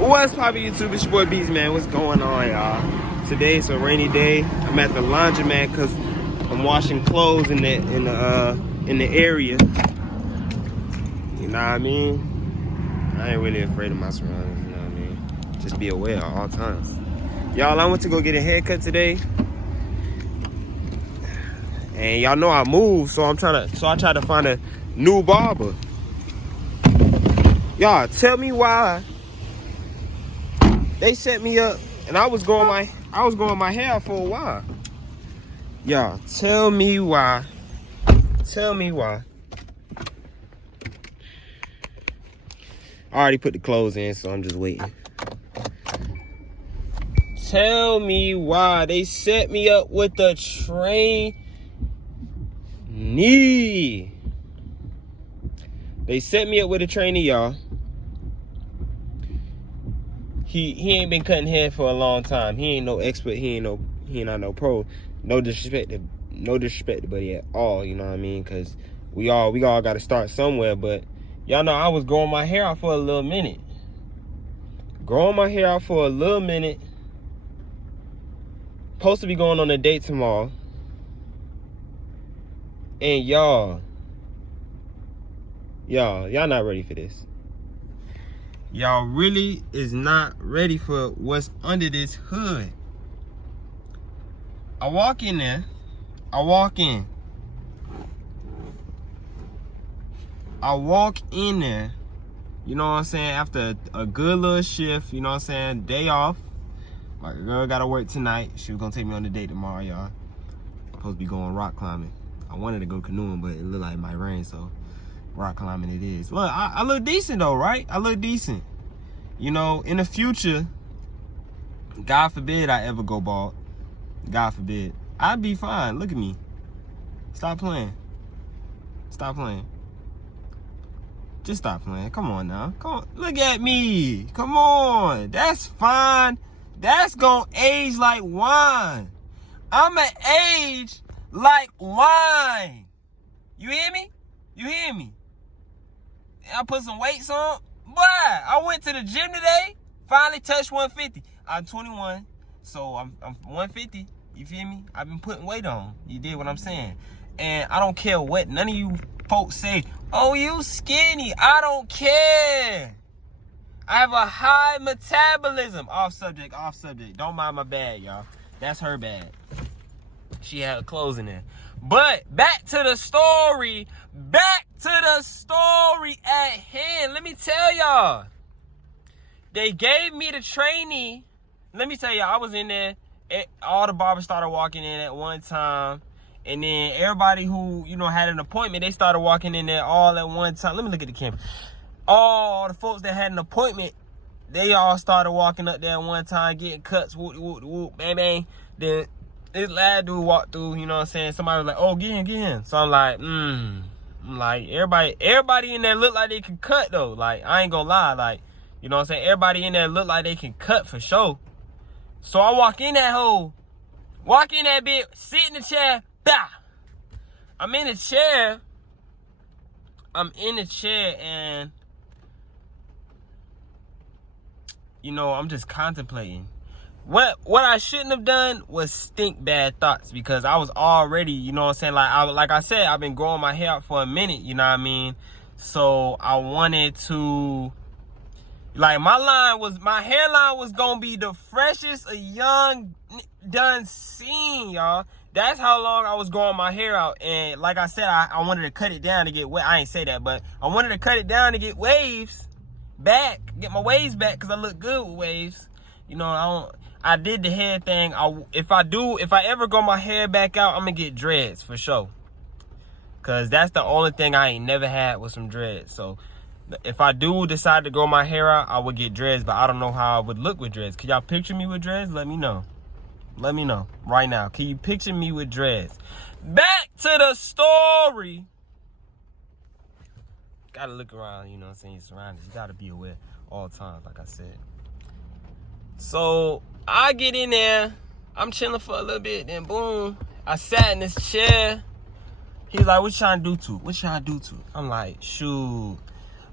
What's poppin' YouTube? It's your boy Beats, man. What's going on, y'all? Today's a rainy day. I'm at the laundromat because I'm washing clothes in the area. You know what I mean? I ain't really afraid of my surroundings. You know what I mean? Just be aware at all times. Y'all, I went to go get a haircut today, and y'all know I moved, so I tried to find a new barber. Y'all, tell me why they set me up, and I was growing my hair out for a while. Y'all, tell me why. Tell me why. I already put the clothes in, so I'm just waiting. Tell me why they set me up with the trainee. They set me up with a trainee, y'all. He ain't been cutting hair for a long time. He ain't no expert. He not no pro. No disrespect to buddy at all. You know what I mean? Cause we all got to start somewhere. But y'all know I was growing my hair out for a little minute. Supposed to be going on a date tomorrow. And y'all not ready for this. Y'all really is not ready for what's under this hood. I walk in. You know what I'm saying? After a good little shift, you know what I'm saying? Day off. My girl gotta work tonight. She was gonna take me on a date tomorrow, y'all. Supposed to be going rock climbing. I wanted to go canoeing, but it looked like it might rain, so rock climbing it is. Look, I look decent though, right? I look decent. You know, in the future, God forbid I ever go bald. God forbid. I'd be fine. Look at me. Stop playing. Just stop playing. Come on now. Come on. Look at me. Come on. That's fine. That's gonna age like wine. I'ma age like wine. You hear me? I put some weights on. Boy, I went to the gym today. Finally touched 150. I'm 21, so I'm 150. You feel me? I've been putting weight on. You did what I'm saying. And I don't care what none of you folks say. Oh, you skinny. I don't care. I have a high metabolism. Off subject. Don't mind my bag, y'all. That's her bag. She had her clothes in there. But back to the story at hand. Let me tell y'all. They gave me the trainee. Let me tell y'all, I was in there. All the barbers started walking in at one time. And then everybody who, you know, had an appointment, they started walking in there all at one time. Let me look at the camera. All the folks that had an appointment, they all started walking up there at one time, getting cuts, whoop, whoop, whoop, bang, bang. Then this lad dude walked through, you know what I'm saying? Somebody was like, oh, get in. So I'm like, I'm like, everybody in there look like they can cut though. Like, I ain't gonna lie, like, you know what I'm saying? Everybody in there look like they can cut for sure. So I walk in that bit, sit in the chair, bah. I'm in the chair, and, you know, I'm just contemplating. What I shouldn't have done was think bad thoughts, because I was already, you know what I'm saying, like I said, I've been growing my hair out for a minute, you know what I mean? So I wanted to, like, my hairline was gonna be the freshest a young done seen, y'all. That's how long I was growing my hair out. And like I said, I wanted to cut it down to get I ain't say that, but I wanted to cut it down to get waves back, get my waves back, because I look good with waves. You know, I did the hair thing. If I ever grow my hair back out, I'm gonna get dreads for sure. Cause that's the only thing I ain't never had was some dreads. So if I do decide to grow my hair out, I would get dreads, but I don't know how I would look with dreads. Can y'all picture me with dreads? Let me know. Let me know right now. Can you picture me with dreads? Back to the story. Gotta look around, you know what I'm saying, your surroundings. You gotta be aware all the time, like I said. So I get in there, I'm chilling for a little bit, then boom, I sat in this chair. He's like, what you trying to do to? I'm like, shoot,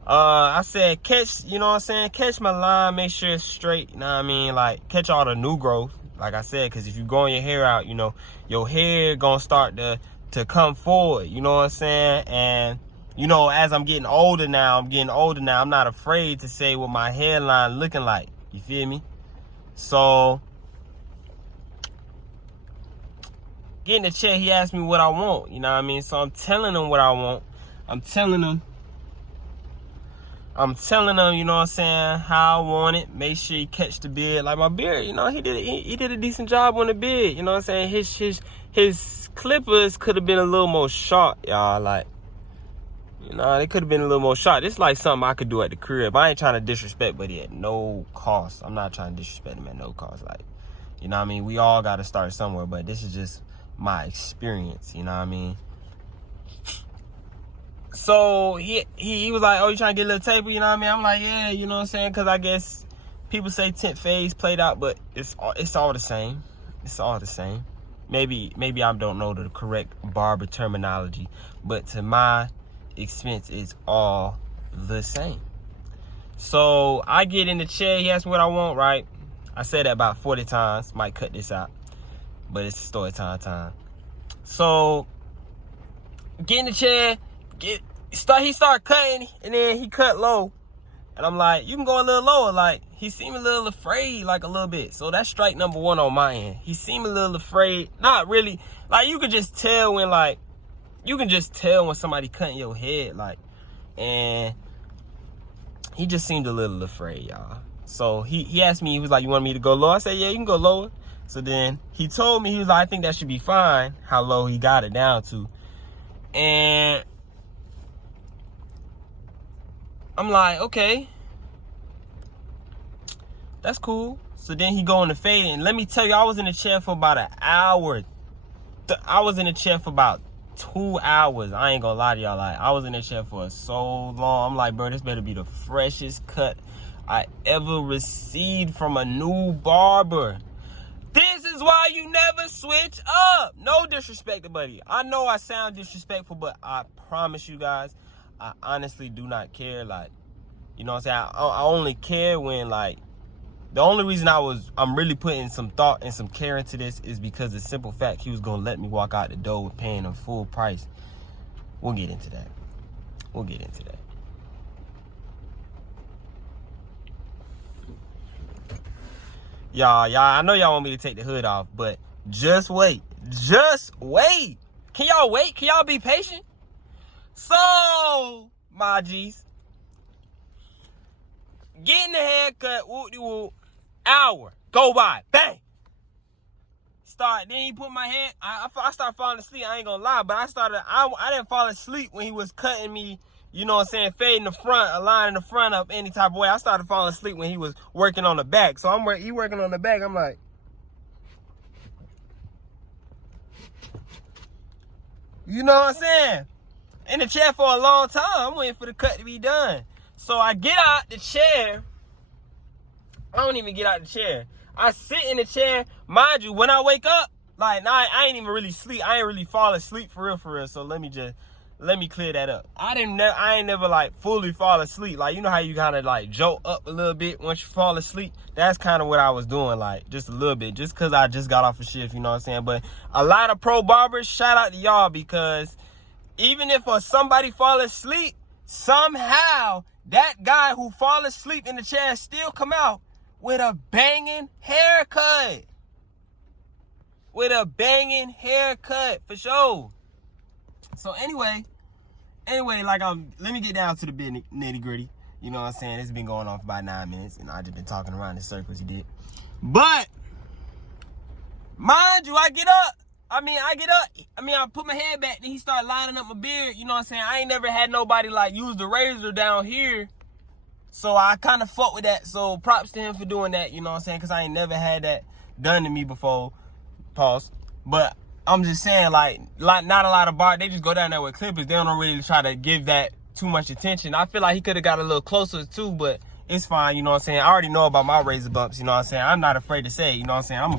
I said catch, you know what I'm saying, catch my line, make sure it's straight, you know what I mean, like catch all the new growth, like I said, because if you growing your hair out, you know, your hair gonna start to come forward, you know what I'm saying. And you know, as I'm getting older now, I'm not afraid to say what my hairline looking like, you feel me? So getting the check, he asked me what I want, you know what I mean? So I'm telling him what I want. I'm telling him, you know what I'm saying, how I want it. Make sure he catch the beard. Like my beard, you know, he did a decent job on the beard. You know what I'm saying? His clippers could have been a little more sharp, y'all. Like, you know, they could have been a little more sharp. This is like something I could do at the crib. I ain't trying to disrespect Buddy at no cost. I'm not trying to disrespect him at no cost. Like, you know what I mean? We all got to start somewhere, but this is just my experience, you know what I mean? So he was like, oh, you trying to get a little taper, you know what I mean? I'm like, yeah, you know what I'm saying? Because I guess people say tint phase played out, but it's all the same. It's all the same. Maybe I don't know the correct barber terminology, but to my expense, it's all the same. So I get in the chair. He asked me what I want, right? I said that about 40 times. Might cut this out, but it's story time. So get in the chair. He started cutting, and then he cut low, and I'm like, you can go a little lower. Like, he seemed a little afraid, like a little bit. So that's strike number one on my end. He seemed a little afraid, not really. Like, you can just tell when somebody cutting your head, like, and he just seemed a little afraid, y'all. So he asked me, he was like, you want me to go low? I said, yeah, you can go lower. So then he told me, he was like, I think that should be fine, how low he got it down to. And I'm like, okay, that's cool. So then he go in the fade, and let me tell you, I was in the chair for about an hour. I was in the chair for about 2 hours. I ain't gonna lie to y'all. Like, I was in the chair for so long. I'm like, bro, this better be the freshest cut I ever received from a new barber. This is why you never switch up. No disrespect to Buddy. I know I sound disrespectful, but I promise you guys, I honestly do not care. Like, you know what I'm saying? I only care when, like, the only reason I'm really putting some thought and some care into this is because the simple fact he was gonna let me walk out the door with paying him full price. We'll get into that. Y'all, I know y'all want me to take the hood off, but just wait. Can y'all wait? Can y'all be patient? So, my G's, getting the haircut, whoop-de-whoop, hour, go by, bang. Then he put my hand, I started falling asleep, I ain't gonna lie, but I didn't fall asleep when he was cutting me, you know what I'm saying, fading the front, aligning the front up any type of way. I started falling asleep when he was working on the back. So he working on the back, I'm like, you know what I'm saying? In the chair for a long time. I'm waiting for the cut to be done. So I get out the chair. I don't even get out the chair. I sit in the chair. Mind you, when I wake up, like, nah, I ain't even really sleep. I ain't really fall asleep for real. So let me clear that up. I ain't never like fully fall asleep. Like, you know how you kind of like jolt up a little bit once you fall asleep? That's kind of what I was doing, like just a little bit, just because I just got off a shift, you know what I'm saying? But a lot of pro barbers, shout out to y'all, because even if somebody fall asleep, somehow that guy who fall asleep in the chair still come out with a banging haircut. For sure. So anyway, like, let me get down to the nitty gritty. You know what I'm saying? It's been going on for about 9 minutes, and I just been talking around in circles, you did. But, mind you, I put my head back, then he started lining up my beard, you know what I'm saying? I ain't never had nobody, like, use the razor down here, so I kind of fuck with that, so props to him for doing that, you know what I'm saying? Because I ain't never had that done to me before, pause. But I'm just saying, like not a lot of barbers, they just go down there with clippers. They don't really try to give that too much attention. I feel like he could have got a little closer too, but it's fine, you know what I'm saying? I already know about my razor bumps, you know what I'm saying? I'm not afraid to say it, you know what I'm saying? I'm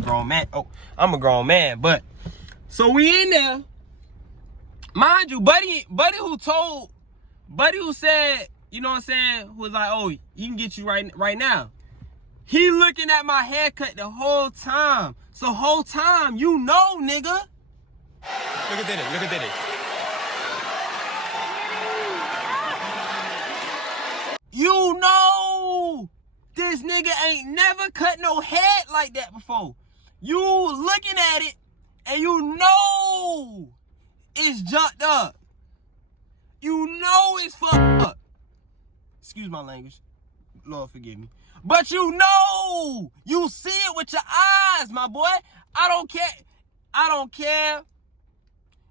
a grown man. But, so we in there. Mind you, Buddy who said you know what I'm saying, was like, oh, he can get you right now. He looking at my haircut the whole time. So whole time, you know, nigga. Look at that, look at that. You know, this nigga ain't never cut no head like that before. You looking at it, and you know it's jumped up. You know it's fucked up. Excuse my language. Lord forgive me. But you know, you see it with your eyes, my boy. I don't care. I don't care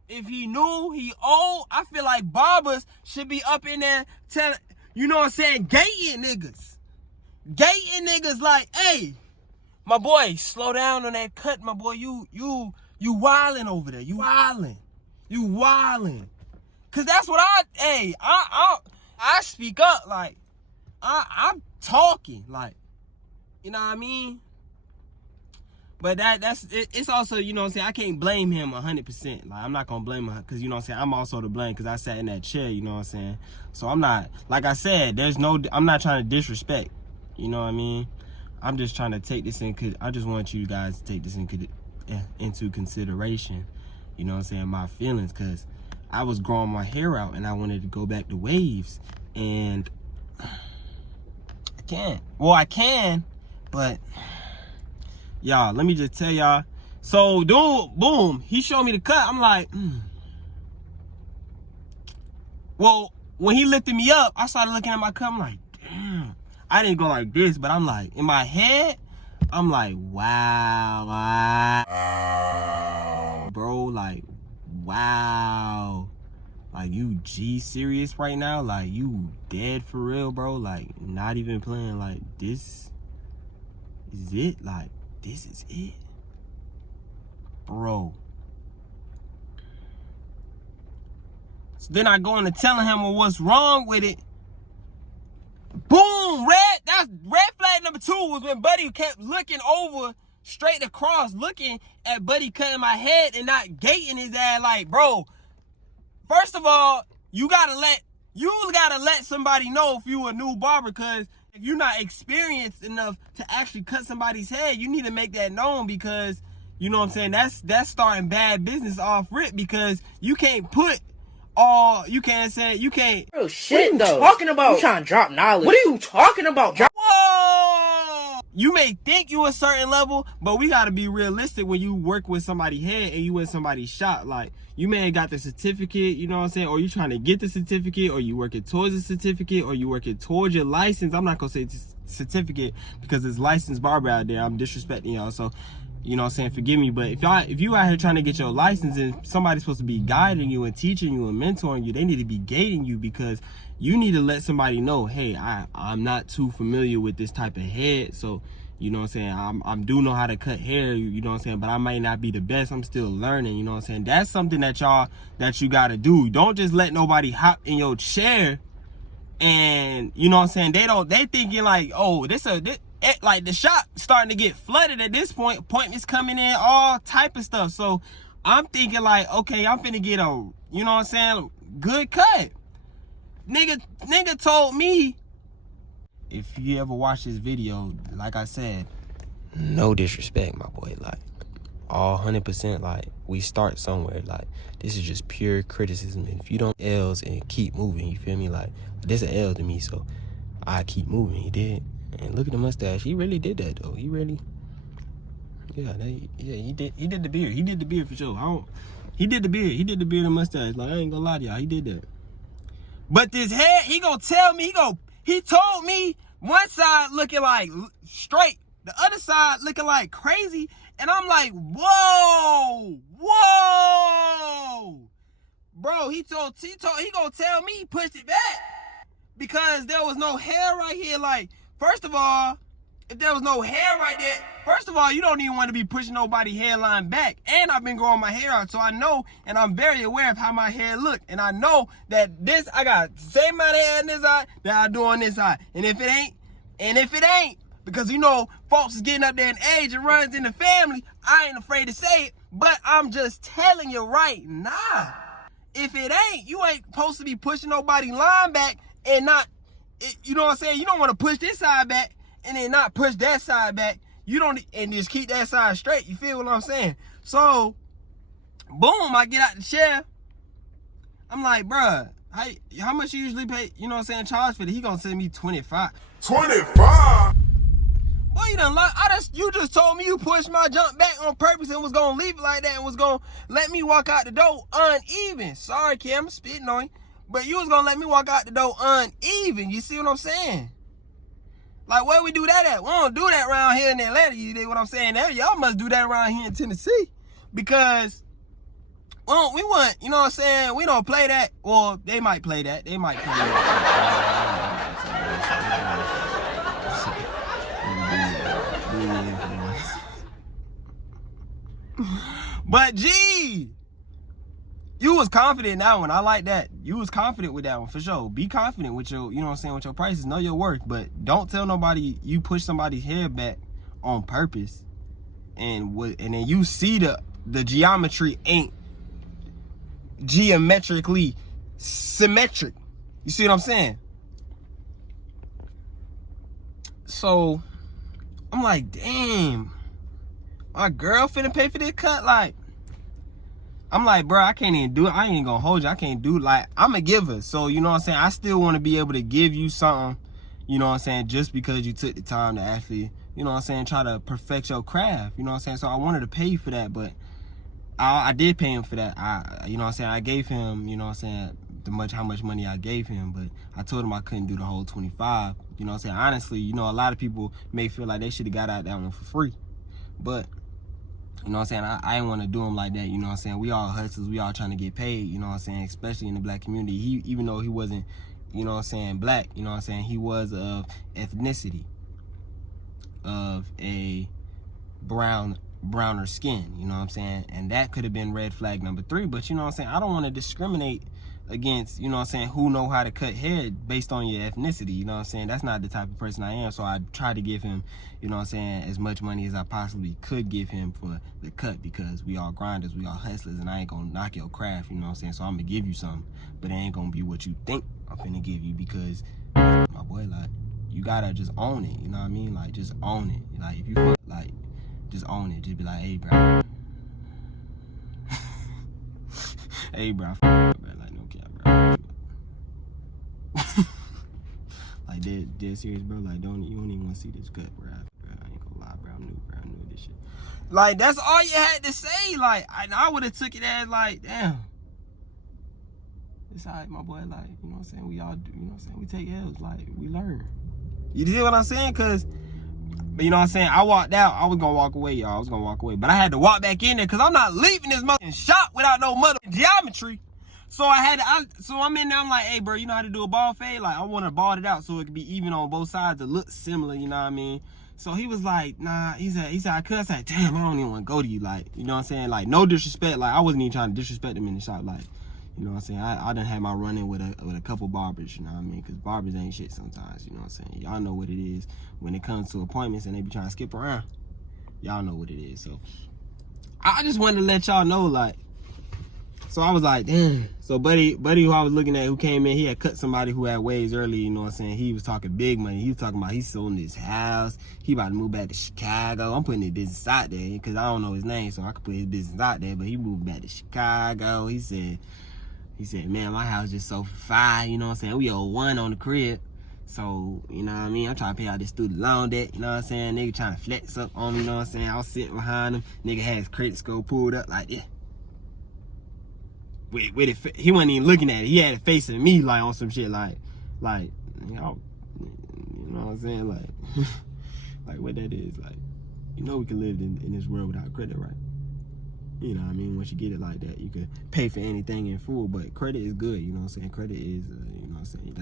if he knew, he old. I feel like barbers should be up in there telling, you know what I'm saying, gating niggas. Gating niggas like, hey, my boy, slow down on that cut, my boy. You wildin' over there. You wildin'. You wildin'. Cause that's what I speak up, like, I'm talking, like, you know what I mean? But it's also, you know what I'm saying, I can't blame him 100%. Like, I'm not gonna blame him, because, you know what I'm saying, I'm also to blame, because I sat in that chair, you know what I'm saying? So I'm not, like I said, I'm not trying to disrespect, you know what I mean? I'm just trying to take this I just want you guys to take this into consideration, you know what I'm saying, my feelings, because I was growing my hair out, and I wanted to go back to waves, and I can't. Well, I can, but y'all, let me just tell y'all. So, dude, boom, he showed me the cut. I'm like, Well, when he lifted me up, I started looking at my cut. I'm like, damn. I didn't go like this, but I'm like, in my head, I'm like, wow. Bro, like, wow. Like, you G serious right now? Like, you dead for real, bro? Like, not even playing. Like, this is it? Like, this is it? Bro. So then I go into telling him, well, what's wrong with it? Boom! That's red flag number 2 was when Buddy kept looking over straight across, looking at Buddy cutting my head and not gating his ass. Like, bro, first of all, you gotta let somebody know if you a new barber, because if you're not experienced enough to actually cut somebody's head, you need to make that known, because, you know what I'm saying, that's starting bad business off rip, because you can't put you can't. Bro, shit, what are you talking about? You trying to drop knowledge. What are you talking about? Whoa! You may think you a certain level, but we gotta be realistic when you work with somebody's head and you in somebody's shop. Like, you may have got the certificate, you know what I'm saying? Or you trying to get the certificate, or you working towards the certificate, or you working towards your license. I'm not gonna say certificate because it's licensed barber out there. I'm disrespecting y'all, so, you know what I'm saying, forgive me. But if you out here trying to get your license and somebody's supposed to be guiding you and teaching you and mentoring you, they need to be gating you, because you need to let somebody know, hey, I'm not too familiar with this type of head, so, you know what I'm saying, I do know how to cut hair, you know what I'm saying, but I might not be the best. I'm still learning, you know what I'm saying? That's something that you gotta do. Don't just let nobody hop in your chair and, you know what I'm saying, they thinking like, oh, like the shop starting to get flooded at this point, appointments coming in, all type of stuff. So I'm thinking like, okay, I'm finna get a, you know what I'm saying, good cut. Nigga told me, if you ever watch this video, like I said, no disrespect, my boy, like, all 100%, like, we start somewhere. Like, this is just pure criticism. And if you don't L's and keep moving, you feel me? Like, this an L to me, so I keep moving. He did. And look at the mustache. He really did that, though. He really, he did the beard. He did the beard for sure. He did the beard. He did the beard and mustache. Like, I ain't gonna lie to y'all. He did that. But this head, he gonna tell me, he told me one side looking like straight, the other side looking like crazy. And I'm like, whoa. Bro, he gonna tell me he pushed it back because there was no hair right here. Like, first of all, if there was no hair right there, first of all, you don't even want to be pushing nobody's hairline back. And I've been growing my hair out, so I know, and I'm very aware of how my hair look. And I know that I got the same amount of hair in this eye that I do on this eye. And if it ain't, because, you know, folks is getting up there in age, it runs in the family, I ain't afraid to say it, but I'm just telling you right now, if it ain't, you ain't supposed to be pushing nobody line back and not you know what I'm saying? You don't want to push this side back and then not push that side back. You don't, and just keep that side straight. You feel what I'm saying? So, boom, I get out the chair. I'm like, bruh, how much you usually pay, you know what I'm saying, charge for it? He gonna send me 25. 25? Boy, you just told me you pushed my jump back on purpose and was gonna leave it like that and was gonna let me walk out the door uneven. Sorry, Kim, I'm spitting on you. But you was gonna let me walk out the door uneven. You see what I'm saying? Like, where we do that at? We don't do that around here in Atlanta. You dig what I'm saying? Y'all must do that around here in Tennessee. Because we want, you know what I'm saying? We don't play that. Well, they might play that. They might play that. But gee, you was confident in that one. I like that. You was confident with that one for sure. Be confident with your, you know what I'm saying, with your prices. Know your worth, but don't tell nobody you push somebody's head back on purpose, and then you see the geometry ain't geometrically symmetric. You see what I'm saying? So I'm like, damn, my girl finna pay for this cut. Like, I'm like, bro, I can't even do it. I ain't gonna hold you. I can't do it. Like, I'm a giver. So, you know what I'm saying? I still want to be able to give you something, you know what I'm saying, just because you took the time to actually, you know what I'm saying, try to perfect your craft. You know what I'm saying? So I wanted to pay you for that, but I did pay him for that. You know what I'm saying? I gave him, you know what I'm saying, how much money I gave him, but I told him I couldn't do the whole 25. You know what I'm saying? Honestly, you know, a lot of people may feel like they should have got out that one for free, but you know what I'm saying, I didn't want to do him like that. You know what I'm saying? We all hustlers, we all trying to get paid, you know what I'm saying, especially in the black community. Even though he wasn't, you know what I'm saying, black, you know what I'm saying, he was of ethnicity, of a browner skin, you know what I'm saying, and that could have been red flag number 3. But you know what I'm saying, I don't want to discriminate against, you know what I'm saying, who know how to cut hair based on your ethnicity. You know what I'm saying? That's not the type of person I am. So I tried to give him, you know what I'm saying, as much money as I possibly could give him for the cut, because we all grinders, we all hustlers, and I ain't gonna knock your craft, you know what I'm saying? So I'm gonna give you something, but it ain't gonna be what you think I'm finna give you, because my boy, like, you gotta just own it, you know what I mean? Like, just own it. Like, if you fuck, like, just own it. Just be like, hey, bro. Hey, bro. Like, no cap, bro. Like, dead serious, bro. Like, you don't even want to see this cut, bro. I ain't gonna lie, bro. I'm new at this shit. Like, that's all you had to say. Like, I would have took it as, like, damn. It's all right, my boy. Like, you know what I'm saying? We all do, you know what I'm saying? We take L's. Like, we learn. You see what I'm saying? Because, but you know what I'm saying, I walked out. I was gonna walk away, y'all. I was gonna walk away, but I had to walk back in there because I'm not leaving this motherfucking shop without no motherfucking geometry. So so I'm in there. I'm like, hey, bro, you know how to do a ball fade? Like, I want to ball it out so it could be even on both sides to look similar. You know what I mean? So he was like, nah. He said, I could. I said, damn, I don't even want to go to you. Like, you know what I'm saying? Like, no disrespect. Like, I wasn't even trying to disrespect him in the shop. Like, you know what I'm saying? I done had my run-in with a couple barbers, you know what I mean? Because barbers ain't shit sometimes, you know what I'm saying? Y'all know what it is when it comes to appointments and they be trying to skip around. Y'all know what it is. So I just wanted to let y'all know, like, so I was like, damn. So buddy who I was looking at, who came in, he had cut somebody who had waves early, you know what I'm saying? He was talking big money. He was talking about he's sold his house. He about to move back to Chicago. I'm putting his business out there because I don't know his name, so I could put his business out there. But he moved back to Chicago. He said, man, my house just sold for $5, you know what I'm saying? We owe $1 on the crib. So, you know what I mean? I'm trying to pay out this student loan debt, you know what I'm saying? Nigga trying to flex up on me, you know what I'm saying? I was sitting behind him. Nigga had his credit score pulled up like this. With it, he wasn't even looking at it. He had it facing me like on some shit like, you know what I'm saying? Like, like what that is. Like, you know we can live in this world without credit, right? You know what I mean? Once you get it like that, you can pay for anything in full, but credit is good, you know what I'm saying? Credit is, you know what I'm saying?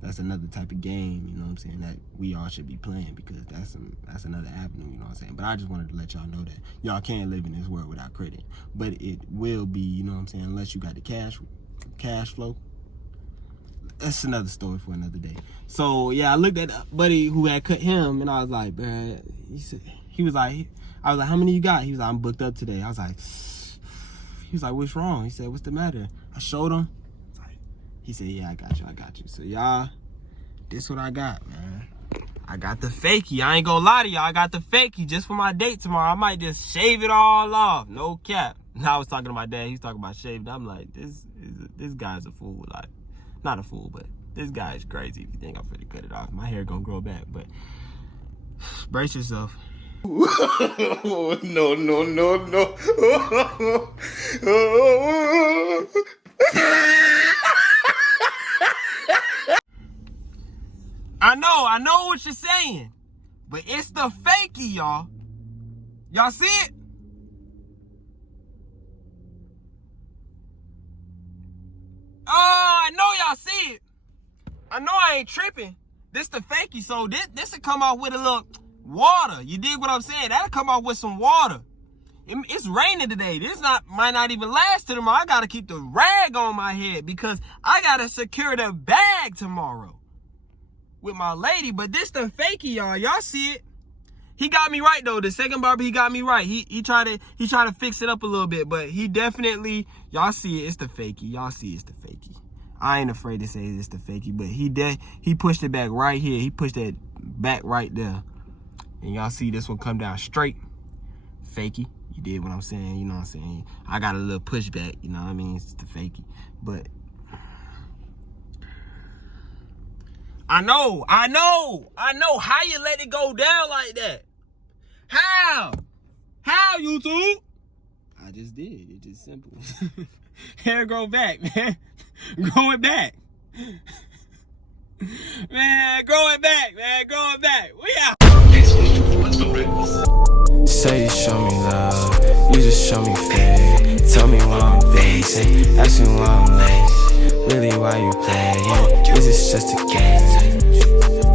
That's another type of game, you know what I'm saying, that we all should be playing, because that's another avenue, you know what I'm saying? But I just wanted to let y'all know that y'all can't live in this world without credit. But it will be, you know what I'm saying, unless you got the cash flow. That's another story for another day. So, yeah, I looked at buddy who had cut him, and I was like, bruh, I was like, how many you got? He was like, I'm booked up today. I was like, he was like, what's wrong? He said, what's the matter? I showed him. He said, yeah, I got you. So y'all this what I got, man. I got the fakie. I ain't gonna lie to y'all. I got the fakie just for my date tomorrow. I might just shave it all off. No cap. Now I was talking to my dad. He's talking about shaving. I'm like, this guy's a fool. Like, not a fool, but this guy is crazy if you think I'm finna cut it off. My hair gonna grow back, but brace yourself. No, no, no, no. I know what you're saying, but it's the fakie, y'all. Y'all see it? Oh, I know y'all see it. I know I ain't tripping. This the fakie, so this will come out with a little water. You dig what I'm saying? That'll come out with some water. It's raining today. This might not even last till tomorrow. I gotta keep the rag on my head because I gotta secure the bag tomorrow with my lady. But this the fakie, y'all. Y'all see it? He got me right though. The second barber, he got me right. He tried to fix it up a little bit, but he definitely, y'all see it. It's the fakie. Y'all see it's the fakie. I ain't afraid to say it's the fakie, but he pushed it back right here. He pushed that back right there, and y'all see this one come down straight. Fakie. You did what I'm saying, you know what I'm saying? I got a little pushback, you know what I mean? It's the fakie. But I know how you let it go down like that. How YouTube? I just did. It's just simple. Hair grow back, man. Grow it back. Man, grow it back, man. Grow it back. We out. Say you show me love, you just show me fake. Tell me why I'm basic, ask me why I'm late. Really, why you playing? Is this just a game?